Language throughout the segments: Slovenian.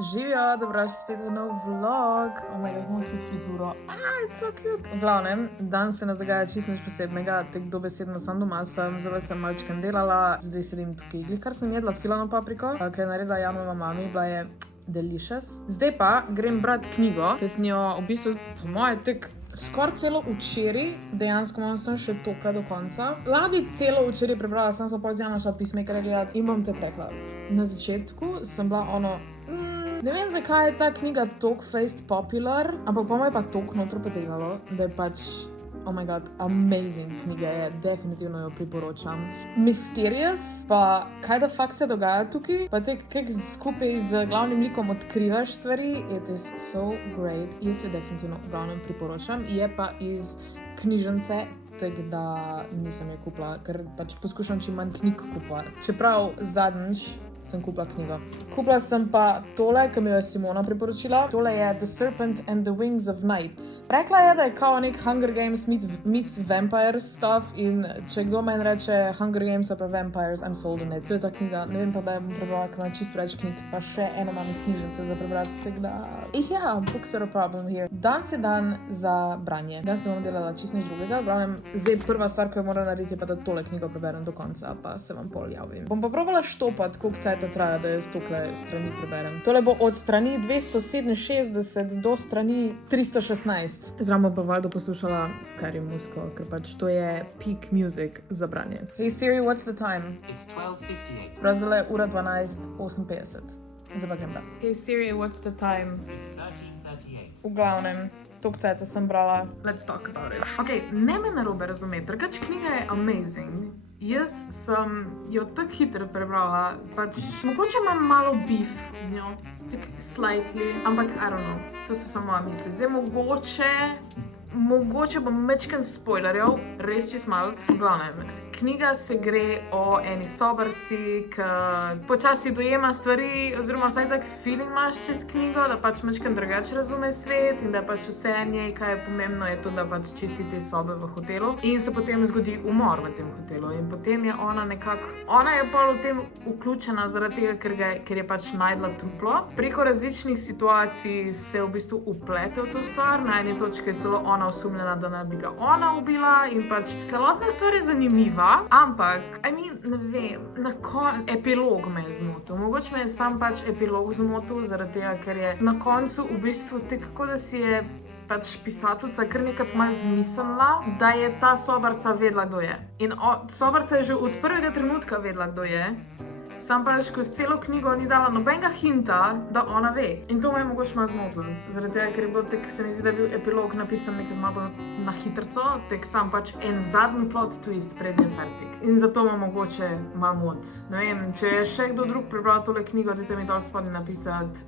Živijo, dobrodošli spet v nov vlog. Omega, imamo tudi frizuro. It's so cute. V glavnem, dan se ne dogaja čisto nič posebnega, tek dobesedno sam doma sem, zdaj sem malčkam delala, zdaj sedim tukaj. Glih kar sem jedla filano papriko, ki je naredila Janova mami, bila je delicious. Zdaj pa grem brat knjigo, ki sem jo v bistvu, po moje, tek skoraj celo včeraj, dejansko imam sem še tokrat do konca. Labi celo včeraj prebrala, sem se pa z Jano šla pismekere gledati in bom tek rekla. Na začetku sem bila ne vem, zakaj je ta knjiga tok faced popular, ampak po moje pa tok notro potegnalo, da je pač, oh my god, amazing knjiga je, definitivno jo priporočam. Mysterious, pa kaj da fakt se dogaja tukaj, pa te kak skupaj z glavnim likom odkrivaš stvari, it is so great, jaz jo definitivno v glavnem priporočam, je pa iz knjižnice, tako da nisem jo kupila, ker pač poskušam čim manj knjig kupovati. Čeprav zadnjič sem kupila knjigo. Kupila sem pa tole, ki mi jo je Simona priporočila. Tole je The Serpent and the Wings of Night. Rekla je, da je kao nek Hunger Games meets Vampires stuff in če kdo meni reče Hunger Games pa Vampires, I'm sold on it. To je ta knjiga. Ne vem pa, da je bom prebrala, ker imam čisto preveč knjig, pa še eno imam iz knjižnice za prebrati, tako da... Ja, books are a problem here. Danes je dan za branje. Danes ne bom delala čisto nič drugega. V glavnem, zdaj prva stvar, ki jo moram narediti, je pa da tole knjigo preberem do konca, pa se vam pol javim. Bom pa probala štopati, koliko cajta traja, da jaz tokle strani preberem. Tole bo od strani 267 do strani 316. Zraven bom pa valjda poslušala Scary muziko, ker pač to je peak music za branje. Hey Siri, what's the time? It's 12:58. Razdele ura 12:58. Zdaj pa grem brat. Hey Siri, what's the time? It's 13:38. V glavnem, toliko cajta sem brala. Let's talk about it. Ok, ne me narobe razumeti, drugač knjiga je amazing. Jaz sem jo tako hitro prebrala, pač mogoče imam malo beef z njo, tako slightly, ampak I don't know, to so samo moje misli. Zdaj mogoče bom mečken spoilerjev, res čist malo. V glavnem, knjiga se gre o eni sobrci, ki počasi dojema stvari, oziroma vsaj tak feeling imaš čez knjigo, da pač mečken drugače razume svet in da pač vse njej, kaj je pomembno, je to, da pač čisti te sobe v hotelu. In se potem zgodi umor v tem hotelu in potem je ona ona je pol v tem vključena zaradi tega, ker je pač najdla truplo. Preko različnih situacij se v bistvu uplete v to stvar, na eni točki je celo ona osumljena, da ne bi ga ona ubila in pač celotna stvar je zanimiva, ampak, ne vem, epilog me je zmotil. Mogoče me je sam pač epilog zmotil, zaradi tega, ker je na koncu v bistvu tako, da si je pač pisateljica kar nekaj malo zmislila, da je ta sobarca vedela, kdo je. In sobarca je že od prvega trenutka vedela, kdo je. Sam pa skozi celo knjigo ni dala nobenega hinta, da ona ve. In to me je mogoče malo zmotilo. Zaradi tega, ker je bilo tek, se mi zdi, da je bil epilog napisan nekaj malo na hitrco, tek sam pač en zadnji plot twist prednji fertik. In zato me mogoče malo mot. Ne vem, če je še kdo drug prebral tole knjigo, dajte mi dol spodaj napisati,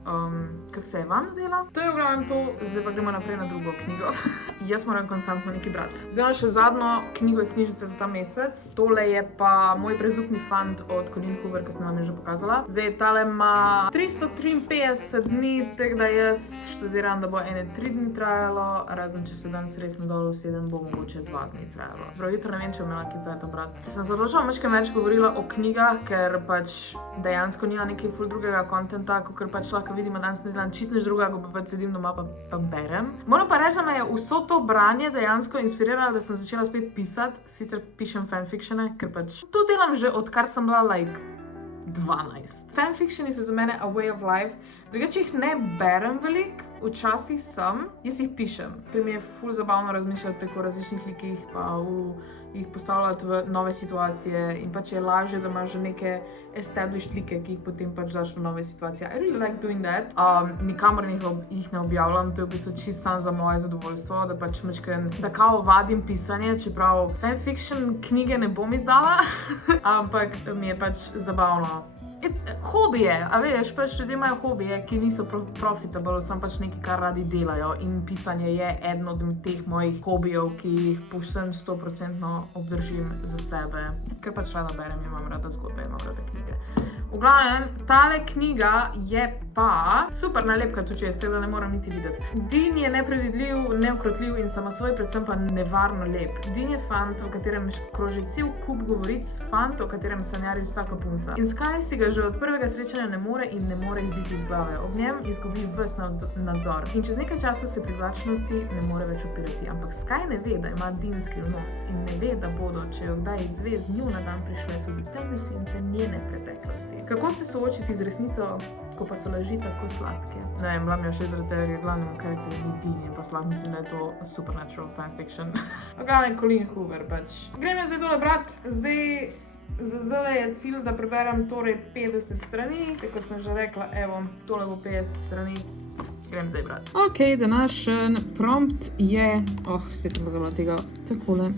kako se je vam zdela. To je v glavnem to, zdaj pa gremo naprej na drugo knjigo. Jaz moram konstantno nekaj brati. Zdaj imam še zadnjo knjigo iz knjižnice za ta mesec. Tole je pa Moj brezupni fant od Colleen Hoover, ki sem vam je že pokazala. Zdaj, tale ima 353 dni, tako da jaz študiram, da bo 3 dni trajalo, razen če se danes resno dol usedem, bo mogoče 2 dni trajalo. Prav jutro ne vem, če bom imela kaj cajta brati. Sem se odločila mečkaj več govorila o knjigah, ker pač dejansko nima nekaj ful drugega kontenta, kakor pač lahko vidimo danes ne delam čisto nič drugega, ko pa pač sedim doma pa berem. Moram pa reči, da me je vso to branje dejansko inspiriralo, da sem začela spet pisati, sicer pišem fanfictione, ker pač to delam že odkar sem bila 12. Fanfictioni so za mene a way of life, drugače jih ne berem veliko, včasih sem, jaz jih pišem, ker mi je ful zabavno razmišljati tako o različnih likih, pa jih postavljati v nove situacije in pač je lažje, da imaš že neke established like, ki jih potem pač daš v nove situacije. I really like doing that. Nikamor jih ne objavljam, to je v bistvu čisto samo za moje zadovoljstvo, da pač da kao vadim pisanje, čeprav fanfiction knjige ne bom izdala, ampak mi je pač zabavno. Hobije, a veš, pač ljudje imajo hobije, ki niso profitable, samo pač nekaj, kar radi delajo in pisanje je eden od teh mojih hobijev, ki jih povsem 100% obdržim za sebe, ker pač rada berem, imam rada zgodbe, imam rada knjige. V glavnem, tale knjiga je Pa super nalepka tu čez, da ne moram niti videti. Dean je neprevidljiv, neukrotljiv in samosvoj, predvsem pa nevarno lep. Dean je fant, v katerem kroži cel kup govoric, fant, o katerem sanjari vsaka punca. In Sky si ga že od prvega srečanja ne more in ne more izbiti iz glave. Ob njem izgubi ves nadzor. In čez nekaj časa se privlačnosti ne more več upirati. Ampak Sky ne ve, da ima Dean skrivnost in ne ve, da bodo, če jo kdaj izve, z njo na dan prišle tudi temne sence njene preteklosti. Kako se soočiti z resnico, ko pa so laži tako sladke? Ne vem, bila mi je še zaradi tega glavnemu karakterju ni Dean in pa slab, mislim, da je to supernatural fanfiction. Glavno Colleen Hoover pač. Grem jaz zdaj tole brat, zdaj je cilj, da preberem torej 50 strani, tako sem že rekla, evo, tole bo 50 strani. Grem zdaj brat. Ok, današnji prompt je, spet sem pozorila tega, takole.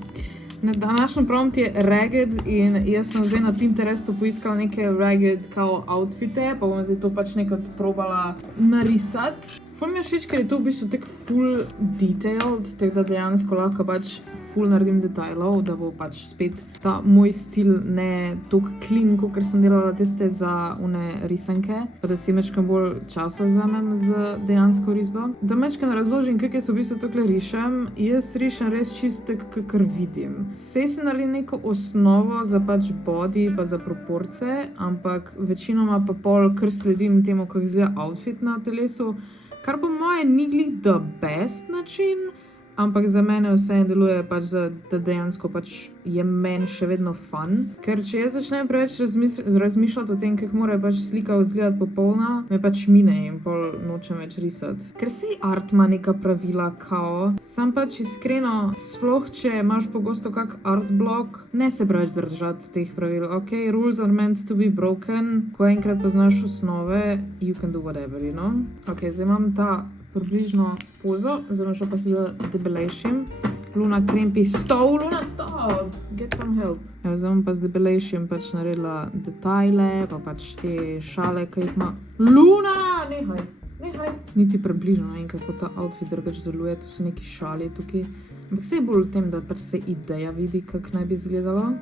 Današnji prompt je ragged in jaz sem zdaj na Pinterestu poiskala neke ragged kao outfite, pa bom zdaj to pač nekaj probala narisati. Ful mi je všeč, ker je to v bistvu tako full detailed, tako da dejansko lahko pač full naredim detajlov, da bo pač spet ta moj stil ne toliko clean, kot sem delala tiste za une risanke, pa da si mečkam bolj časa vzamem z dejansko risbo. Da mečkam razložim, kako jaz v bistvu tukaj rišem, jaz rišem res čisto kakor vidim. Sej se naredim neko osnovo za pač body, pa za proporce, ampak večinoma pa pol kar sledim temu, kako izgleda outfit na telesu, kar po moje ni glih the best način, ampak za mene vse deluje pač, da dejansko pač je meni še vedno fun. Ker če jaz začnem preveč razmišljati o tem, kako mora pač slika izgledati popolna, me pač mine in pol nočem več risati. Ker sej art ima neka pravila kao, sam pač iskreno, sploh če imaš pogosto kak art blog, ne se preveč držati teh pravil. Ok, rules are meant to be broken, ko enkrat poznaš osnove, you can do whatever, you know? Ok, zdaj imam ta približno pozo, zdaj bom šel pa se debelejšim. Luna krempi stol, get some help. Evo, zdaj bom pa z debelejšim pač naredila detajle, pa pač te šale, ki jih ima. Luna, nehaj. Niti približno ne vem, kako ta outfit drugače deluje, to so neki šali tukaj. Ampak se je bolj v tem, da pač se ideja vidi, kako naj bi izgledalo.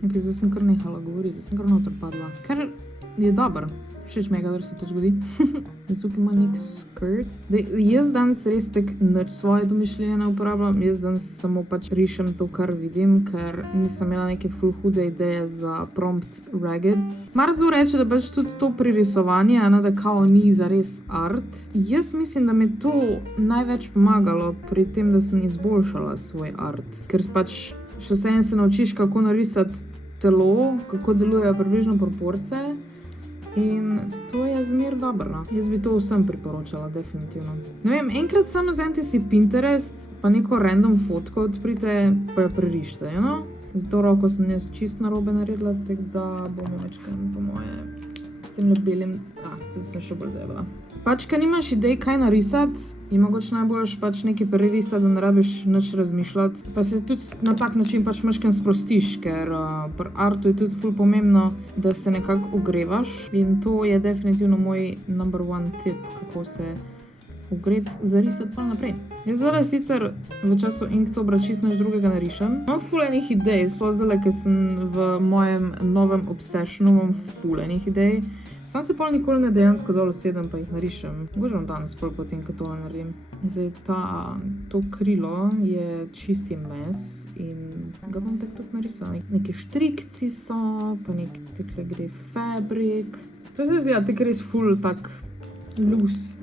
Ok, zdaj sem kar nehala govoriti, zdaj sem kar noter padla. Ker je dober. Všeč mi je, da se to zgodi. Tukaj ima nek skirt. Jaz danes res tak nič svoje domišljenje ne uporabljam, jaz danes samo pač rišem to, kar vidim, ker nisem imela neke full hude ideje za prompt ragged. Marzo reče, da pač tudi to pririsovanje, da kao ni zares art. Jaz mislim, da mi je to največ pomagalo pri tem, da sem izboljšala svoj art. Ker pač še vseeno se naučiš, kako narisati telo, kako delujejo približno proporce. In to je zmer dobro, no. Jaz bi to vsem priporočala, definitivno. Ne vem, enkrat samo vzemite si Pinterest, pa neko random fotko odprite, pa jo prerište, no? Z to roko sem jaz čist narobe naredila, tako da bomo večkrat po moje s tem lebelim, tudi sem še bolj zajebala. Pač, kad nimaš idej, kaj narisati, je mogoče najboljš pač nekaj prerisati, da ne rabiš nič razmišljati. Pa se tudi na tak način pač mačkam sprostiš, ker pri artu je tudi ful pomembno, da se nekako ogrevaš. In to je definitivno moj number one tip, kako se ogret zarisati pa naprej. Jaz zdaj sicer v času Inktobra čist nič drugega narišem. Imam ful enih idej, sploh zdaj, ker sem v mojem novem obsessionu, imam ful enih idej. Sam se pol nikoli ne dejansko dol usedem, pa jih narišem. Mogoče bom danes pol potem, ko to naredim. Zdaj, to krilo je čisti mes in ga bom tako tudi narisala. Neki štrikci so, pa nek takle gre fabrik. To se zgleda tako res full tak loose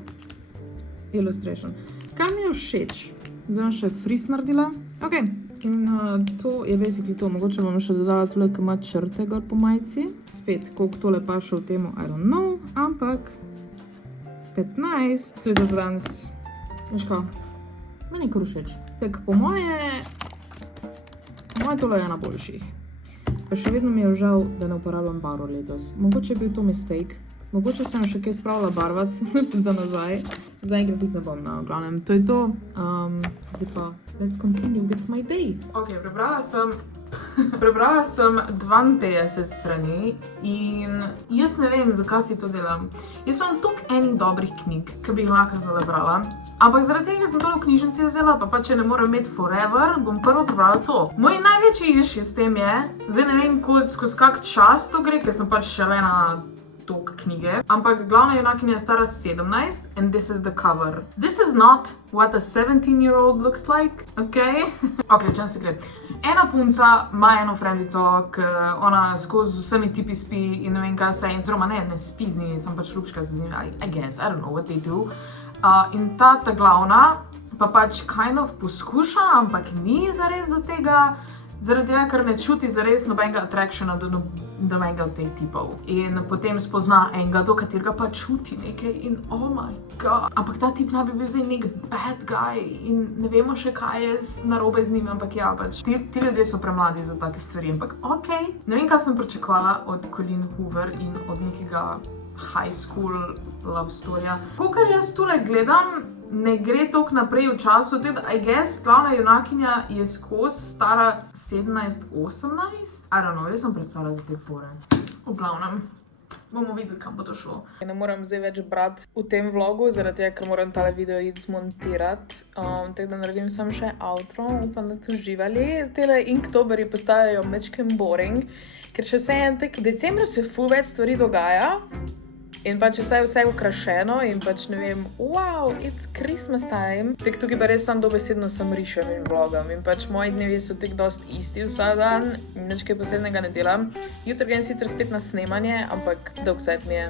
illustration. Kaj mi je všeč? Zdaj bom še frizz naredila. Ok, in to je basically to. Mogoče bom še dodala tole, ki ima črte gor po majici. Spet, koliko tole paše v temu, I don't know, ampak 15, to je to zranes. Veš kaj, meni je kar všeč. Tak, po moje tole je ena boljših. Pa še vedno mi je žal, da ne uporabljam barvo letos. Mogoče je bil to mistake. Mogoče sem še kaj spravila barvati za nazaj. Zaenkrat jih ne bom, v glavnem. To je to. Zdaj pa, let's continue with my day. Ok, prebrala sem 52 strani in jaz ne vem, zakaj si to delam. Jaz imam toliko enih dobrih knjig, ki bi jih lahko zdaj brala. Ampak zaradi tega sem tole v knjižnici vzela, pa če ne moram imeti forever, bom prvo prebrala to. Moj največji issue s tem je, zdaj ne vem, skozi kak čas to gre, ker sem pač šele na tok knjige, ampak glavna junakinja je stara 17 and this is the cover. This is not what a 17-year-old looks like, okay? Ok, čem se gre. Ena punca ima eno frendico, ki ona skozi z vsemi tipi spi in ne vem kaj se, in oziroma ne spi z njimi, sem pač ljubčka se z njimi, I guess, I don't know what they do. In ta glavna pa pač kind of poskuša, ampak ni zares do tega, zaradi tega, ker ne čuti zares nobenega attractiona do nobenega od teh tipov. In potem spozna enega, do katerega pa čuti nekaj in oh my god. Ampak ta tip naj bi bil zdaj nek bad guy in ne vemo še, kaj je narobe z njim, ampak ja, pač ti ljudje so premladi za take stvari, ampak okej. Ne vem, kaj sem pričakovala od Colleen Hoover in od nekega high school love storya. Kakor jaz tule gledam, ne gre toliko naprej v času, teda I guess glavna junakinja je skozi stara 17-18. I don't know, jaz sem prestara za te fore. V glavnem, bomo videli, kam bo to šlo. Ne moram zdaj več brati v tem vlogu, zaradi tega, ker moram tale video iti zmontirati. Tako da naredim samo še outro, upam, da ste uživali. Tele Inktoberji postajajo mečkem boring, ker še vse en tak decembru se ful več stvari dogaja. In pač vse okrašeno in pač ne vem, wow, it's Christmas time. Tek tukaj pa res sam dobesedno sem rišem vlogam in pač moji dnevi so tek dost isti vsak dan, nič kaj posebnega ne delam. Jutri grem sicer spet na snemanje, ampak dolg cajt mi je.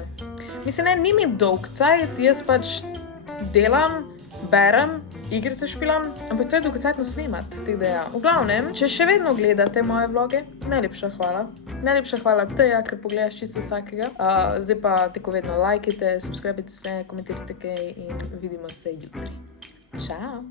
Mislim, ne, ni mi dolg cajt, jaz pač delam, berem, igrice špilam, ampak to je dolgocajtno snemat, tako da ja. V glavnem, če še vedno gledate moje vloge, najlepša hvala. Najlepša hvala Teja, ker pogledaš čisto vsakega. Zdaj pa tako vedno lajkajte, subscribite se, komentirajte kaj in vidimo se jutri. Čau!